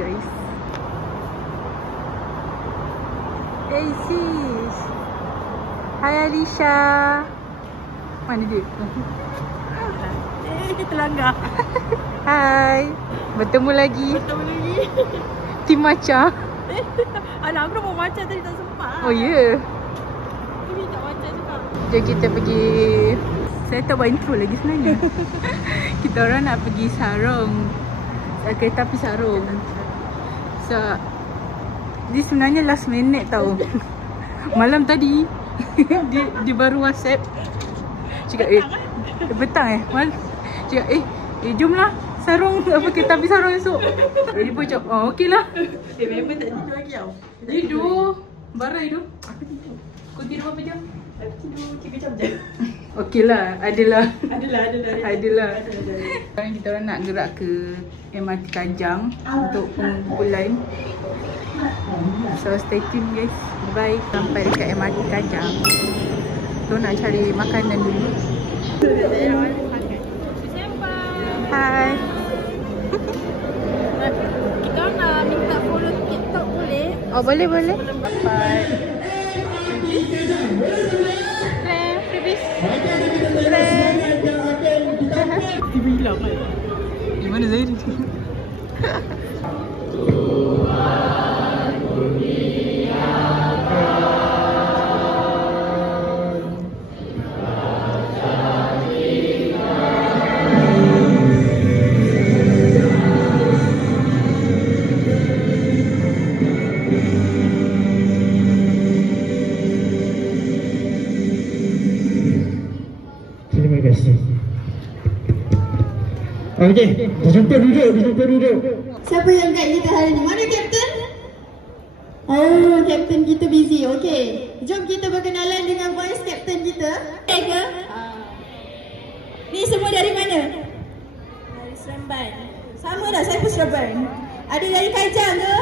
guys. Hey sis. Hai Alisha. Mana dia? Dia terlanggar. Hai. Bertemu lagi. Tim Macha. Anak aku dah mau macam tadi tak sempat. Oh ya. Yeah. Ini tak macam juga. Jom kita pergi. Saya tak buat intro lagi sebenarnya. Kita orang nak pergi Sarong. Kereta api Sarong. So dia sebenarnya last minute tau. Malam tadi dia baru WhatsApp. Cakap petang Cakap jomlah Sarong apa kereta api Sarong esok. Dia pun cakap okey lah. Memang tak tidur lagi tau. Tidur. Barai tu. Aku tidur. Kau tidur berapa jam? Aku tidur 3 jam je. Okey lah. Adalah. Sekarang kita orang nak gerak ke MRT Kajang untuk pengumpulan. So stay tune guys. Bye. Sampai dekat MRT Kajang. Tu nak cari makanan dulu. Hai. Kita nak minta follow TikTok boleh? Oh boleh. Bye. Tiba hilang kan? Di mana Zairi tu? Terima kasih. Okey, jumpa duduk. Siapa yang guide kita hari ni? Mana Kapten? Oh, Kapten kita busy. Okey. Jom kita berkenalan dengan Vice Kapten kita. Ke? Ni semua dari mana? Dari Seremban. Sama dah, saya pun Seremban. Ada dari Kajang ke?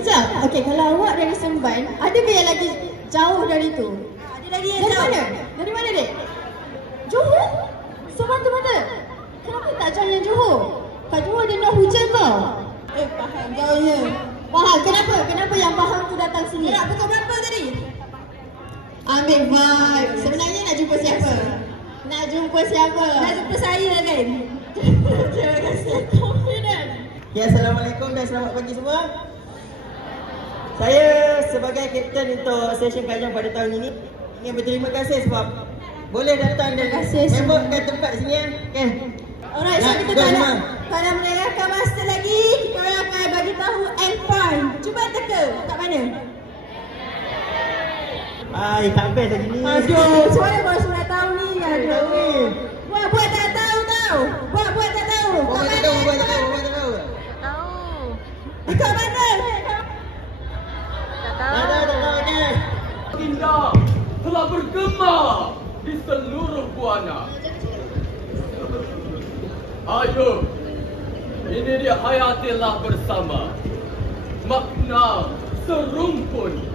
Kejap. Okey, kalau awak dari Seremban, ada ke yang lagi jauh dari tu? Ada lagi yang jauh. Dari mana, Dek? Johor? Semata-mata. Kenapa tak jalan Johor? Kat Johor dia nak hujan tau. Faham jauhnya. Faham. Kenapa yang faham tu datang sini? Nak pukul berapa tadi? Ambil vibe. Sebenarnya nak jumpa siapa? Nak jumpa saya kan? Terima kasih. Confident. Ya, Assalamualaikum dan selamat pagi semua. Saya sebagai Kapten untuk session Kajang pada tahun ini ingin berterima kasih sebab boleh datang dan membokkan tempat sini ya. Okay. Alright, so kita tak nak melengahkan masa lagi. Kita orang akan bagi tahu endpoint. Cuba teka kat mana? Tak best lagi ni. Aduh, saya baru sudah tahu ni. Aduh. Buat tak tahu tau. Buat tak tahu. Buat tak tahu. Kat mana? Tak tahu. Tak tahu okey. Indah telah bergema di seluruh buana. Ayo, ini dia hayatilah bersama. Makna serumpun.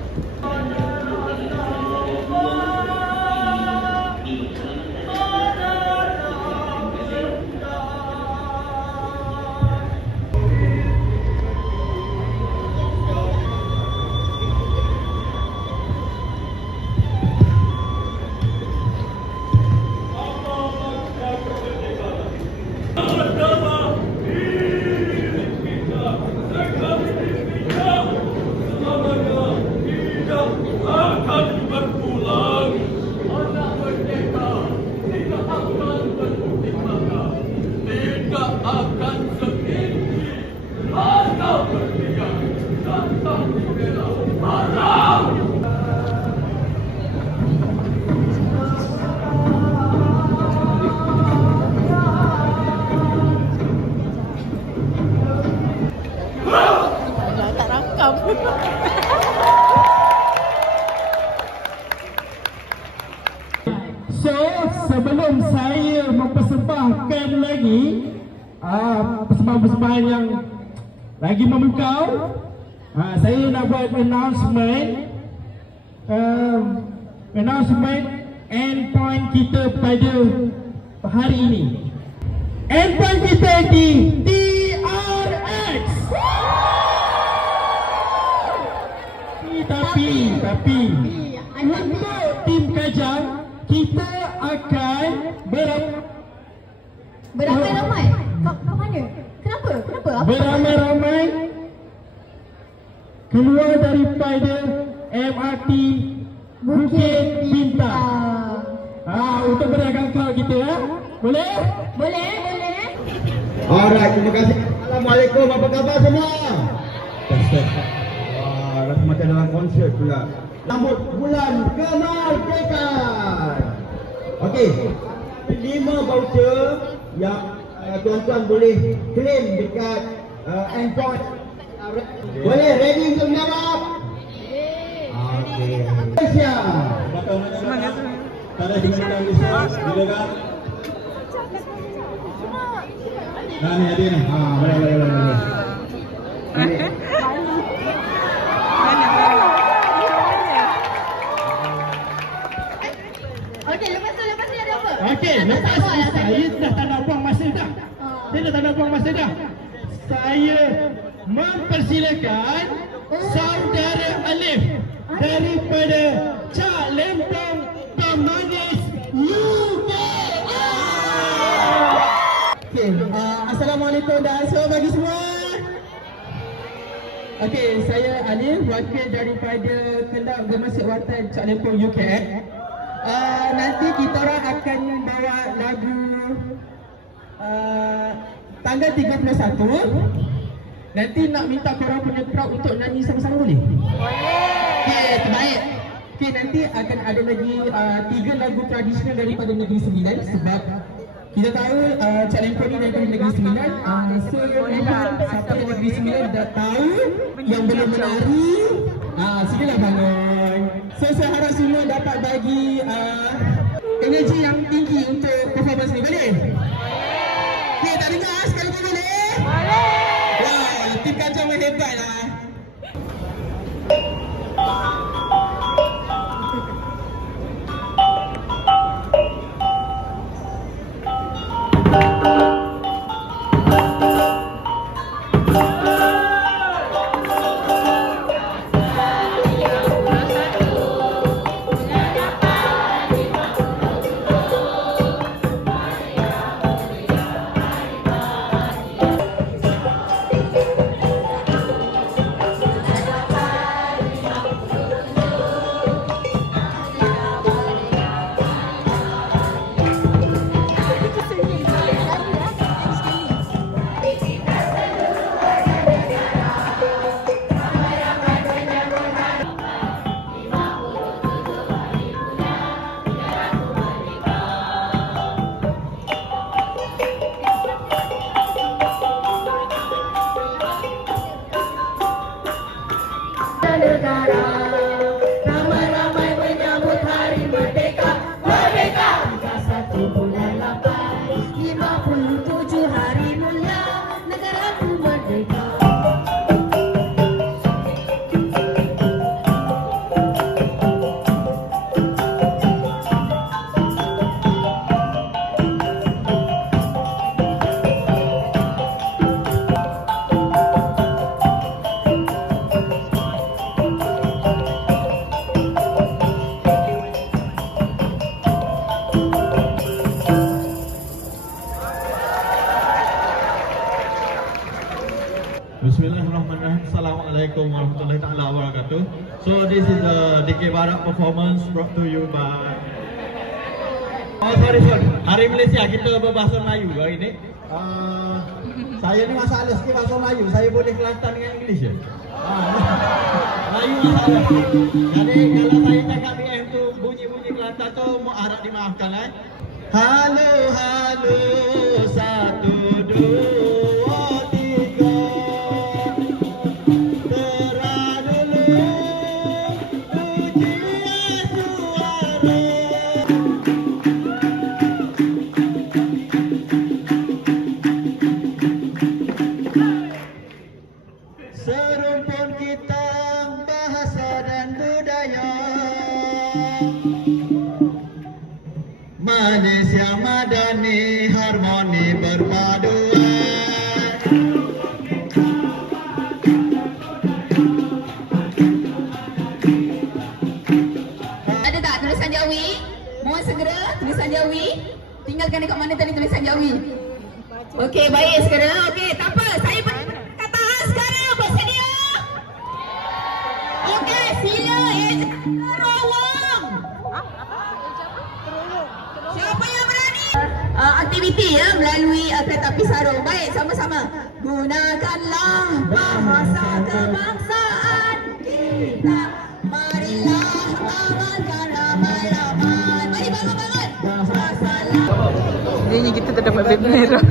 So, sebelum saya mempersembahkan lagi persembahan-persembahan yang lagi memukau, saya nak buat announcement endpoint kita pada hari ini. Endpoint kita di TRX. Tapi untuk tim Kajang kita akan Beramai-ramai? Kat mana? Kenapa? Apa? beramai-ramai keluar daripada MRT Bukit Bintang. Untuk berdagang cloud kita ya. Boleh? Boleh. Alright, terima kasih. Assalamualaikum, apa khabar semua? Rasa macam dalam konsert pula. Sambut bulan kemerdekaan. Okey, 5 voucher yang tuan-tuan boleh claim dekat endpoint. Boleh ready untuk menjawab? Okey. Semangat. Tanda dengan Malaysia, silakan. Nah, ni ada ni. Boleh. Okey, lepas tu ada apa? Okey, lepas ni saya dah tak nak buang masa dah. Saya mempersilakan saudara Alif daripada Cak Lempong Pemanis UK. Okey, Assalamualaikum dan selamat pagi semua. Okey, saya Alif, wakil daripada Kelab Gemasik Watan Cak Lempong UKM. Nanti kita orang akan membawa lagu tanggal 31. Nanti nak minta korang punya crowd untuk nyanyi sama-sama boleh? Okey, terbaik. Okey, nanti akan ada lagi 3 lagu tradisional daripada Negeri Sembilan sebab kita tahu Cak Lempong ni daripada Negeri Sembilan. So, siapa yang Negeri Sembilan dah tahu yang boleh menari, silalah bangun. So, saya harap semua dapat bagi energi yang tinggi untuk performance ni. Boleh? Okey, tak dengar sekali lagi boleh? Wow, tim Kajang hebat lah. Ramai-ramai menyambut hari merdeka. 31 bulan 8, 57 hari mulia negaraku merdeka. Bismillahirrahmanirrahim. Assalamualaikum warahmatullahi taala wabarakatuh. So this is a DK Barat performance brought to you by sorry. Hari Malaysia kita berbahasa Melayu hari ni. Saya ni masalah sikit bahasa Melayu. Saya boleh Kelantan dengan English je. Melayu masalah. Jadi kalau saya cakap BM tu bunyi-bunyi Kelantan tu harap dimaafkan lah. Halo, 1, 2, 3. Serumpun kita bahasa dan budaya Malaysia madani harmoni berpaduan. Jawi. Tinggalkan dekat mana tadi tulisan Jawi. Okey, baik sekarang. Okey, tak apa. Saya kata sekarang bersedia. Okey, sila terawang. Siapa yang berani? Aktiviti ya melalui kereta api sarung. Baik, sama-sama. Gunakanlah bahasa kebangsaan kita. Marilah amalkan ramai-ramai. Mari bangun-bangun. Jadi kita tak dapat beg merah.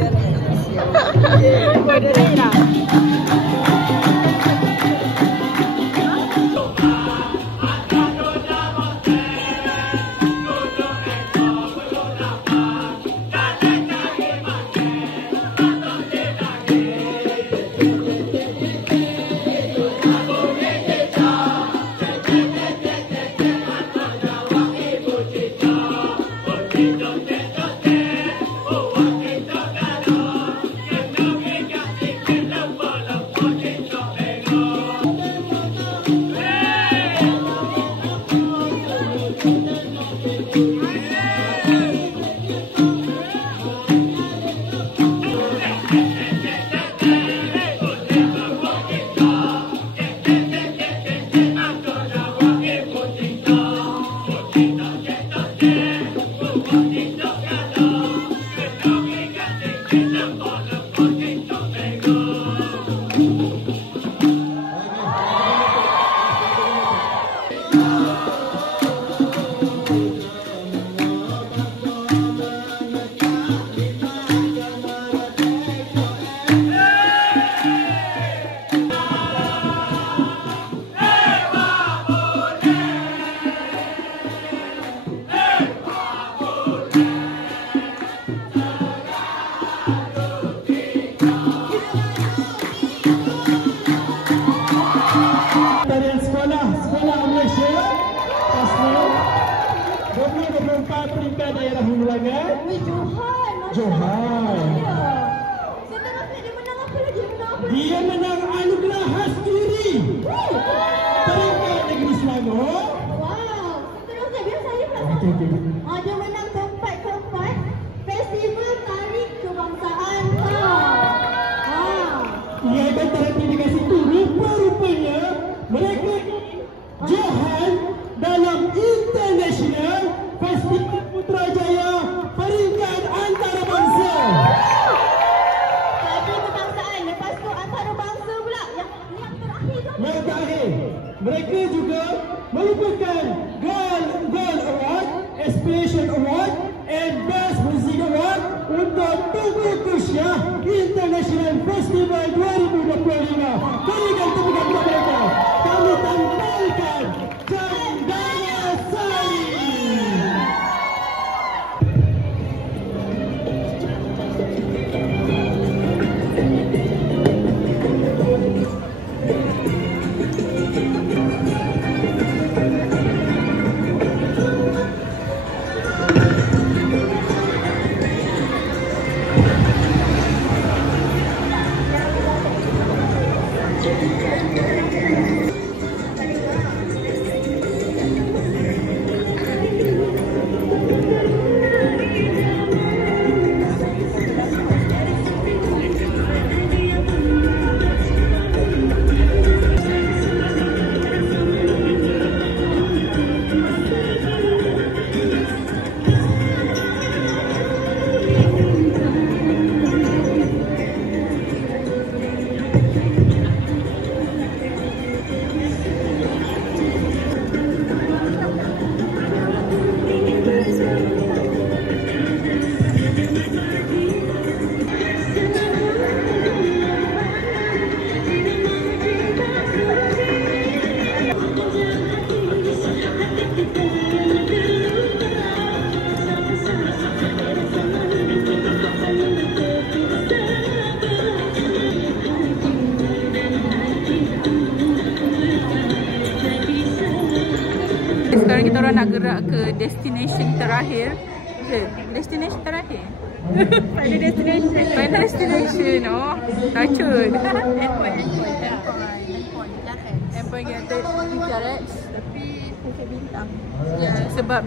Sekolah Malaysia Taslim 2024 peringkat daerah undangan. Johan. Seterusnya dia menang apa lagi? Dia menang anugerah khas diri. Peringkat Negeri Selangor. Wow. Seterusnya biar saya pula. Okey. Dia menang tempat keempat Festival Tari Kebangsaan. Ia akan terhenti dekat situ. Rupa-rupanya mereka Johan dalam International Festival Putrajaya peringkat antarabangsa. Tadi kebangsaan, lepas tu antarabangsa pula. Yang terakhir tu. Yang terakhir, mereka juga merupakan Gold Award, Aspiration Award and Best Music Award untuk Tugu Kusyah International Festival 2025. Berikan tepukan kepada mereka. Kami tampilkan Cendana Sari. Sekarang kita orang nak gerak ke destination terakhir. Destination terakhir? Final destination. Oh, racun. Endpoint. Endpoint Garage. Tapi efek bintang. Ya, sebab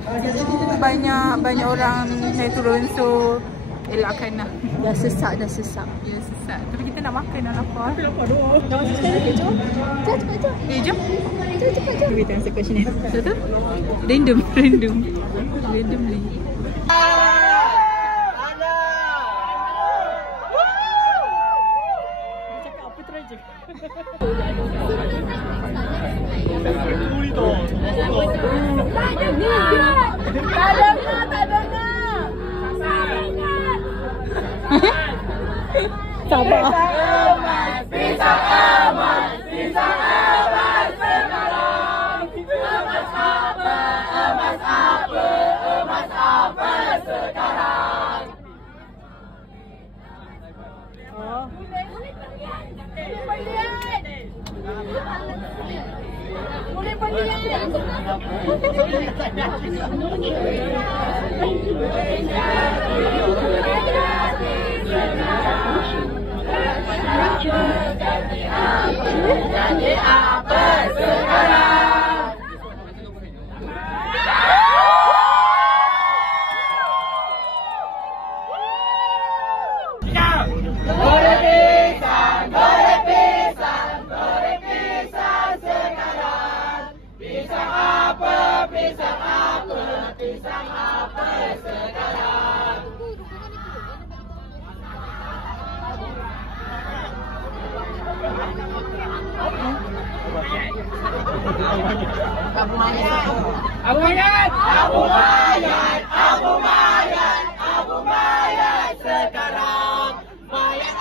banyak orang naik turun, so elakkan lah. Dah sesak. Ya, sesak. Tapi kita nak makan dah lapar. Lapar doh. Sekali jom. Cepat. Jom. Cepat. Kita answer question ni. Betul? Randomly. Cakap apa teraja? Tak dengar. Sabar. Pisang emas sekarang. Emas apa sekarang? Oh. Boleh perlihat. Jadi apa sekarang? Goreng pisang sekarang. Pisang apa sekarang? Abu mayat sekarang. Mayat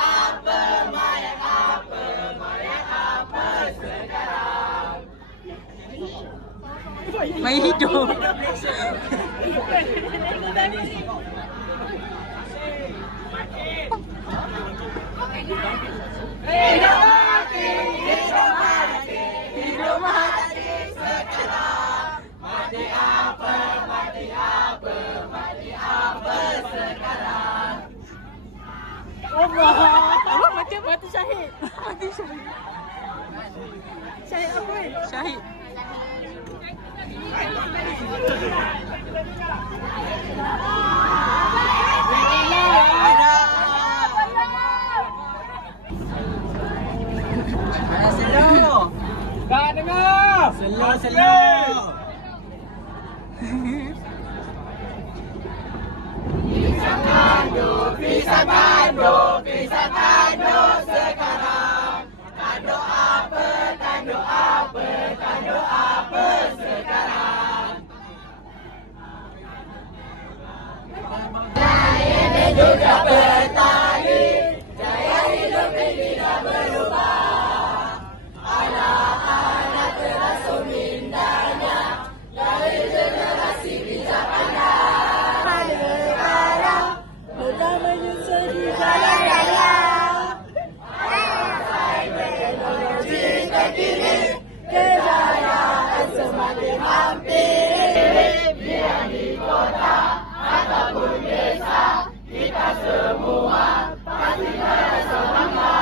apa sekarang? Mayat hidup. Hidup mati sekarang. Mati apa sekarang? Allah, mati syahid. Syahid apa ni? Syahid. Tak dengar. Slow. Pisang kandung sekarang. Kandung apa sekarang? Ini juga petani. Jaya hidup ini dah berubah. Anak-anak terasum indahnya dari generasi bijak pandai. Sekarang sedang menyusun di jalan raya. Teknologi terkini, kejayaan semakin hampir. Biar di kota ataupun desa, kita semua pasti merasa bangga.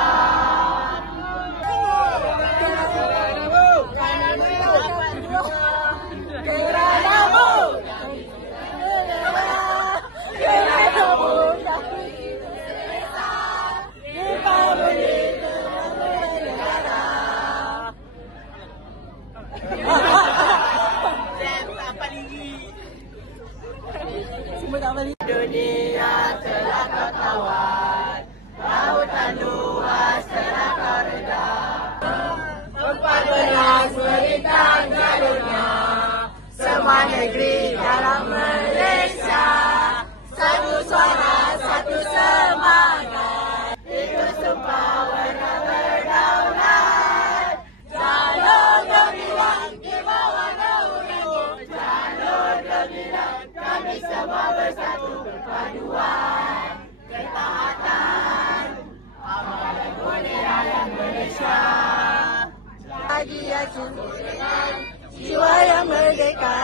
Dunia telah kau tawar, lautan luas telah kau redam. 14 merintang jalurnya, semua negeri dalam Malaysia. Satu suara, satu semangat, ikut sumpah warna berdaulat. Jalur gemilang di bawah naungan, jalur gemilang kami semua bersatu. Paduan, ketaatan, amal dan bendera yang Malaysia. Lagi yakin dengan jiwa yang merdeka,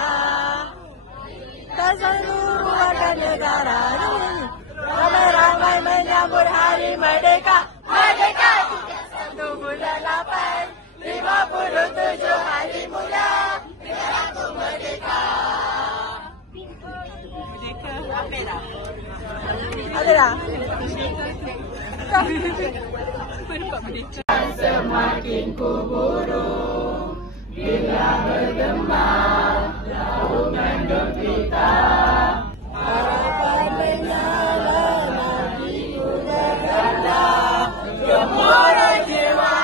tak seluruh warga negara ini ramai-ramai menyambut hari merdeka. Merdeka 1 bulan 8, 57 hari muda, negaraku merdeka. Okey dah. Semakin kuburu bila bergema jauh menggempita harapan menyala nadiku berganda gemuruh jiwa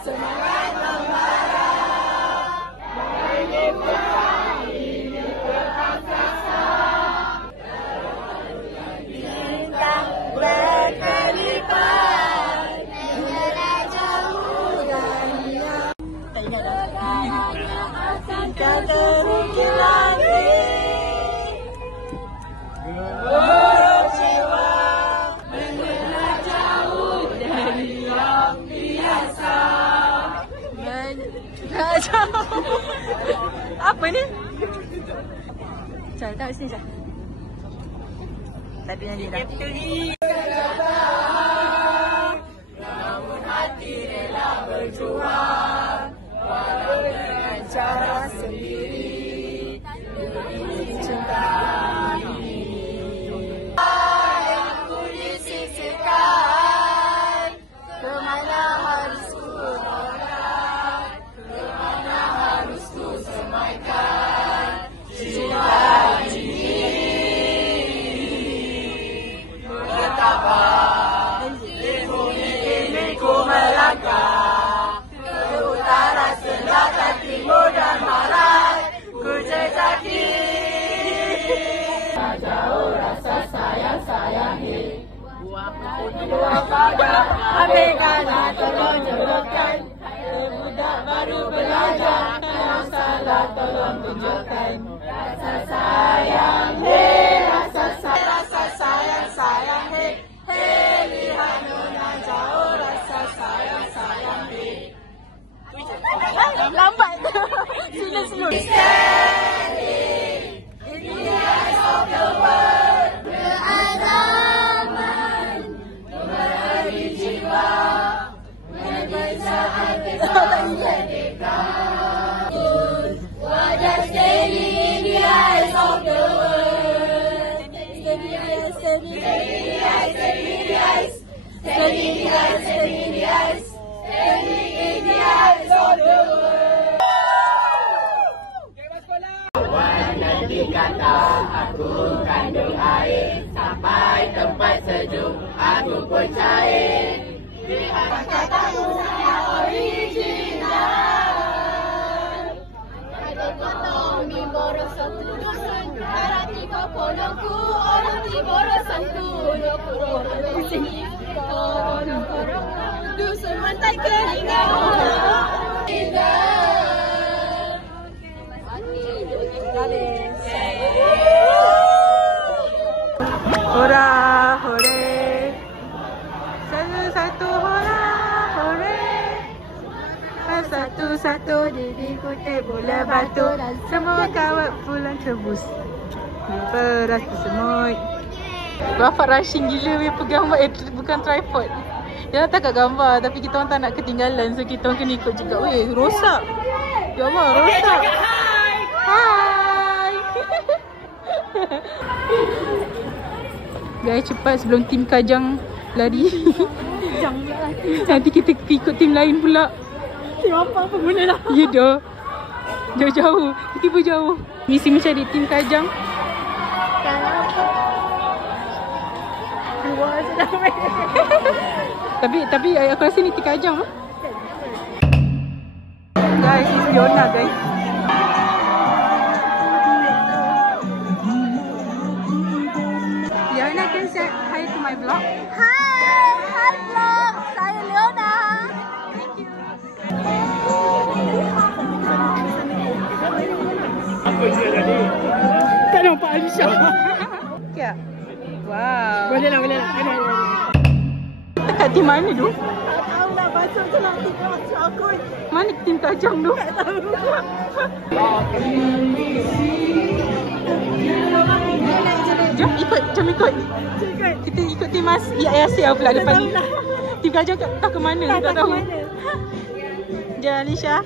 semangat membara bagi perang ini ke angkasa bintang berkelipat menyala jauh dari yang tak ingat dah akan terukir langit gemuruh jiwa menyala jauh dari yang biasa menyala jauh apa ni? Cari tahu sini Syah. Tapi nyanyi dah. Namun hati rela berjuang walau dengan cara sendiri demi cinta ini. Yang ku disisihkan kemana harus ku lorot, kemana harus ku semaikan cinta ini. Betapa di bumi ini ku melangkah ke utara, selatan, timur dan barat ku jejaki. Jauh rasa sayang-sayangi buah pada abaikan tolong jemputkan budak baru belajar yang salah tolong tunjukkan rasa sayang rasa sayang lihat nona jauh rasa sayang lambat sila in the eyes of the world keadaman memberi jiwa menjadi saat merdeka wajah steady in the eyes of the world steady in the eyes steady in the eyes steady in the eyes steady in the eyes steady in the eyes of the world. Nanti kata aku kandung air sampai tempat sejuk aku pun cair. Katamu saya original. Ada potong di boros satu dusun. Arati kau podongku orang di boros satu. Dusun mantai keringan. Hora, hore. Satu-satu hora, hore. Satu-satu diriku bola batu. Semua kawat pulang tebus. Beras semut. Rafa rushing gila weh pegang bukan tripod. Dia tak kat gambar tapi kita orang tak nak ketinggalan, so kita orang kena ikut juga. Weh, rosak. Ya Allah, rosak. Hai. Guys, cepat sebelum tim Kajang lari. Nanti kita ikut tim lain pula. Tim apa pun dah. Ya dah. Jauh-jauh. Tiba jauh. Misi mencari tim Kajang. Keluar je dah. Tapi aku rasa ni tim Kajang. Guys, it's Fiona guys. Fiona can say hi to my vlog. Hi vlog. Saya Leona. Thank you. Apa dia tadi? Tak nampak Alisha. Ya. Wow. Boleh lah. Dekat tim mana tu? Tak tahu nak masuk je nak tengok macam aku. Mana tim Kajang tu? Tak tahu. Jom ikut. Kita ikut tim Asia pula depan ni. Tim Kajang tak ke mana? Tak tahu. Jangan Alisha.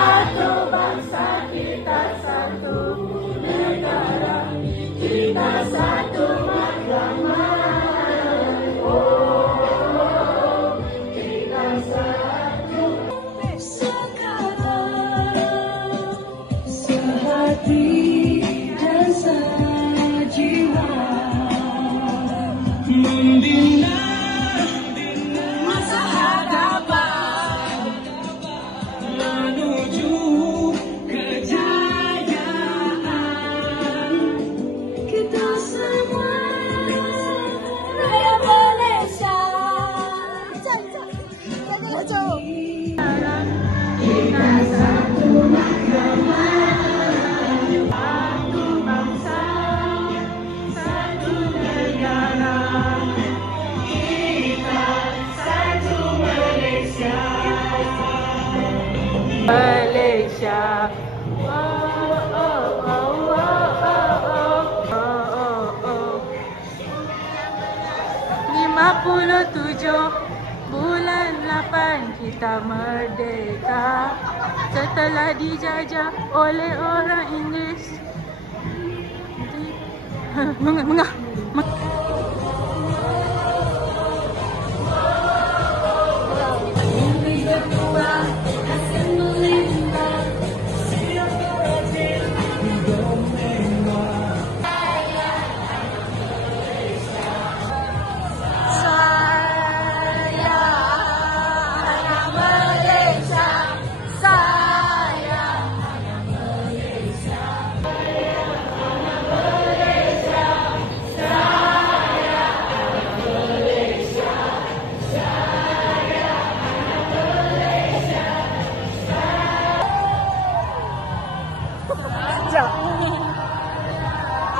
Satu bangsa kita satu negara, kita satu Malaysia. 57 bulan 8 kita merdeka setelah dijajah oleh orang Inggeris. Mengah.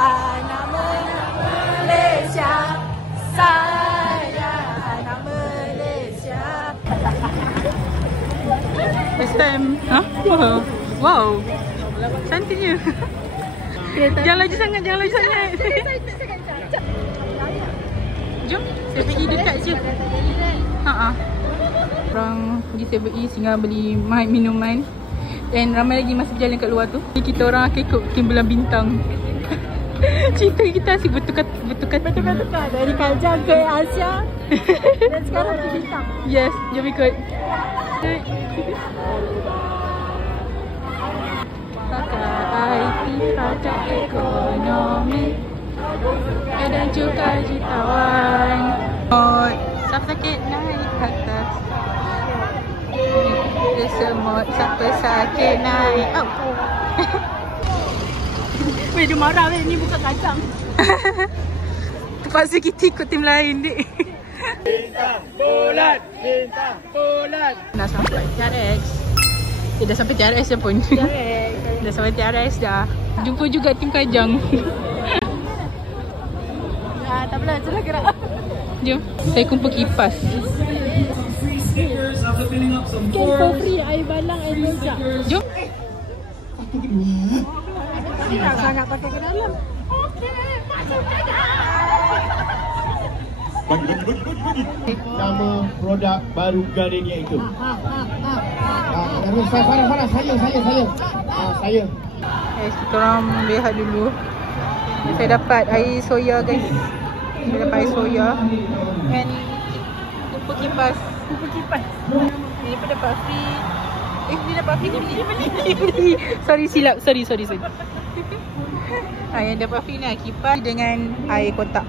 Anak Malaysia, saya anak Malaysia. First time. Hah? Wow. Cantiknya. Jangan laju sangat, Jom, saya pergi dekat je. Orang pergi 7E singgah beli minuman. Dan ramai lagi masih berjalan kat luar tu. Kita orang akan ikut timbulan bintang. Cerita kita asyik bertukar. Dari Kajang ke Asia. Dan sekarang ke bintang. Yes, jom ikut. Pakar IT, pakar ekonomi dan juga jutawan. Siapa sakit naik atas. Semut siapa sakit naik up. Weh, dia marah weh, ni bukan kacang. Terpaksa kita ikut tim lain dik. Bintang bulan. Dah sampai TRX. Dah sampai TRX dah pun. Dah sampai TRX dah. Jumpa juga tim Kajang. Tak apalah, celah gerak. Jom, saya kumpul kipas. Scan for free, air balang, air rojak. Jom. Tak sangat pakai ke dalam. Nama produk baru Gardenia itu. Saya. Kita orang lihat dulu. Saya dapat air soya guys. Saya dapat air soya. Dan kumpul kipas. Ni pun dapat free. Ni dapat free ke beli? Sorry silap. Sorry. Yang dapat free ni kipas dengan air kotak.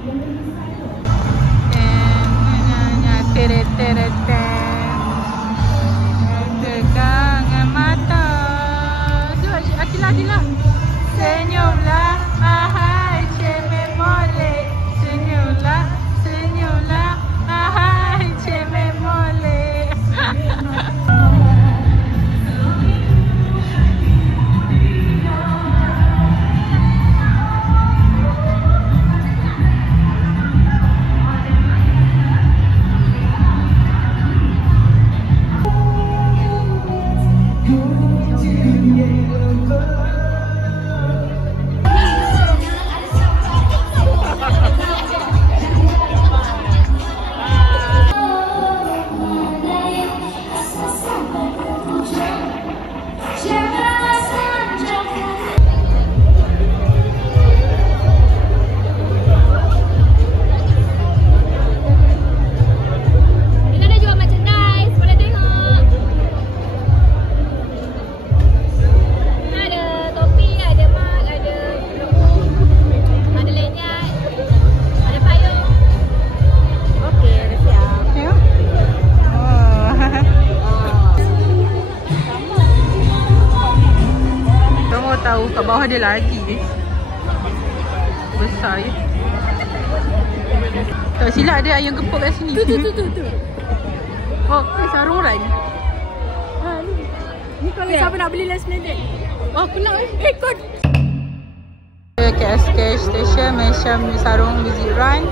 Tegang mata. Sila. Senyumlah, ahai cemeh molek. Senyumlah, ahai cemeh molek. Tahu kat bawah ada lagi guys. Besar ya. Tak silap ada ayam gepuk kat sini. Tu. Oh, sarung Ran. Ni kalau siapa nak beli last minute. Oh, aku nak ikut. KSK Station, Malaysia Sarung Visit Run,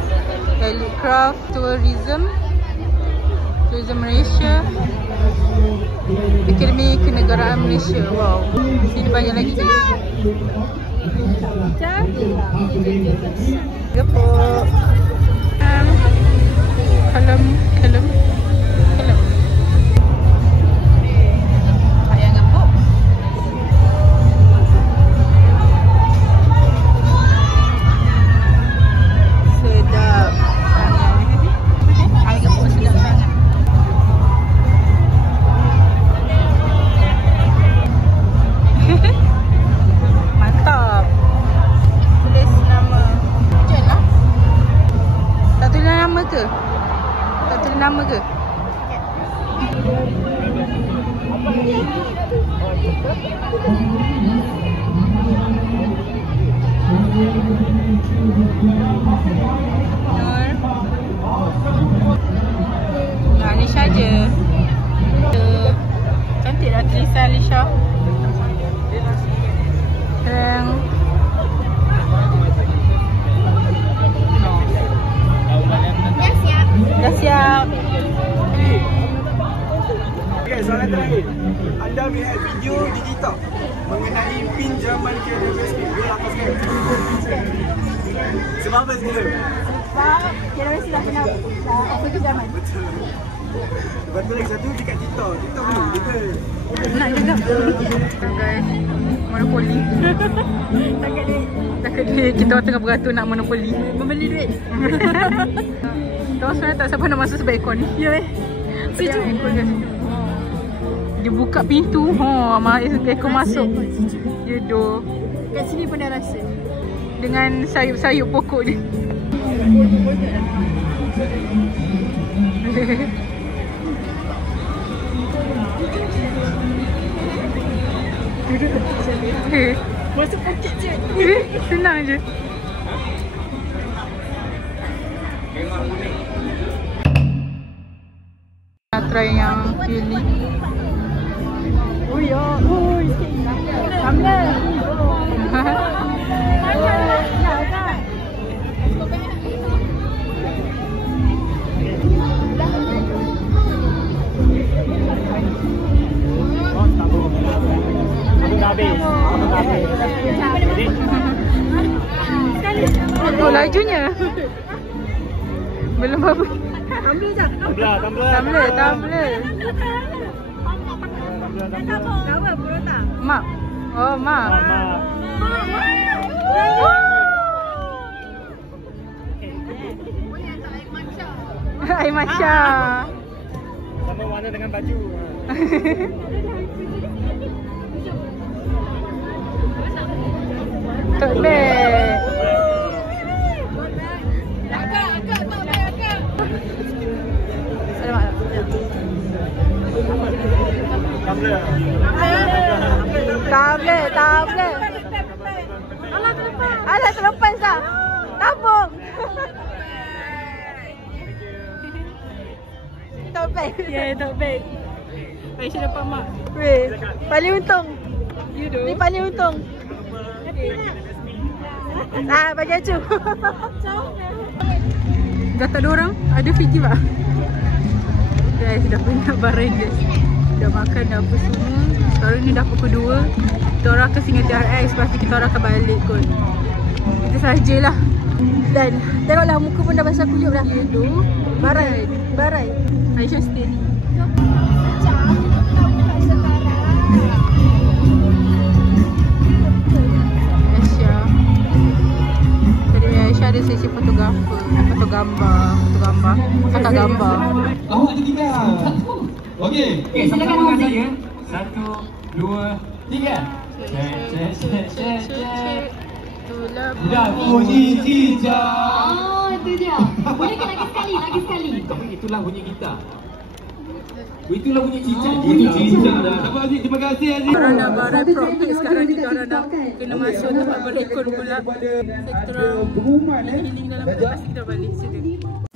Elitecraft Tourism Malaysia, Akademi Kenegaraan Malaysia. Wow, sini banyak lagi guys. Gepuk. Kalem. Ayam gepuk. Sedap sangat. Ayam gepuk sedap sangat. Mantap. Tulis nama. Macam lah. Tak tulis nama ke? Tak tulis nama ke? Nah, Alisha je. Cantik lah tulisan Alisha. Dan dah siap. Okay, soalan terakhir. Anda melihat video di TikTok mengenai pinjaman kereta Vespa. Boleh apa sekarang? Sebab apa sekarang? Sebab kereta Vespa dah kena offer pinjaman. Betul. Lepas tu lagi satu dekat TikTok. TikTok boleh juga. Nak juga. Guys, monopoli. Takkan duit. Kita orang tengah beratur nak monopoli. Membeli duit. Tahu sebenarnya tak siapa nak masuk sebab aircon. Ya weh. Sejuk. Dia buka pintu. Aircon masuk. Ya doh. Kat sini pun dah rasa. Dengan sayup-sayup pokok dia. Masuk poket je. Senang je. Nak try yang pilih. Oh ya. Oh, sikit. Tumbler. Oh, lajunya. Belum apa. Tumbler je. Tumbler. Apa perota? Mak. Oh, mak. Air matcha. Sama warna dengan baju. Tote bag. Tablet. Alah terlepas dah. Tabung. Tote bag. Ya, tote bag. Aisyah dapat mak. Weh, paling untung. Ni paling untung. Bagi acu. Dah tak ada orang? Ada Fiji tak? Guys, dah banyak barang guys. Dah makan dah apa semua. Sekarang ni dah pukul 2. Kita orang akan singgah TRX. Lepas tu kita orang akan balik kot. Itu sahajalah. Dan tengoklah muka pun dah basah kuyup dah. Barai. Aisyah stay ni. Aisyah ada sesi fotografer. Foto gambar. Kakak gambar. Awak ketiga. Okey. Silakan awak saya. 1, 2, 3. Cek. Itulah Dah bunyi cicak. Oh, itu dia. Boleh ke lagi sekali? Tapi itulah bunyi gitar. Itulah bunyi cicak. Bunyi cicak dah. Apa Aziz? Terima kasih Aziz. Orang dah barang profit. Sekarang kita orang dah kena masuk tempat berekod pula. Sektor healing dalam lepas kita balik situ.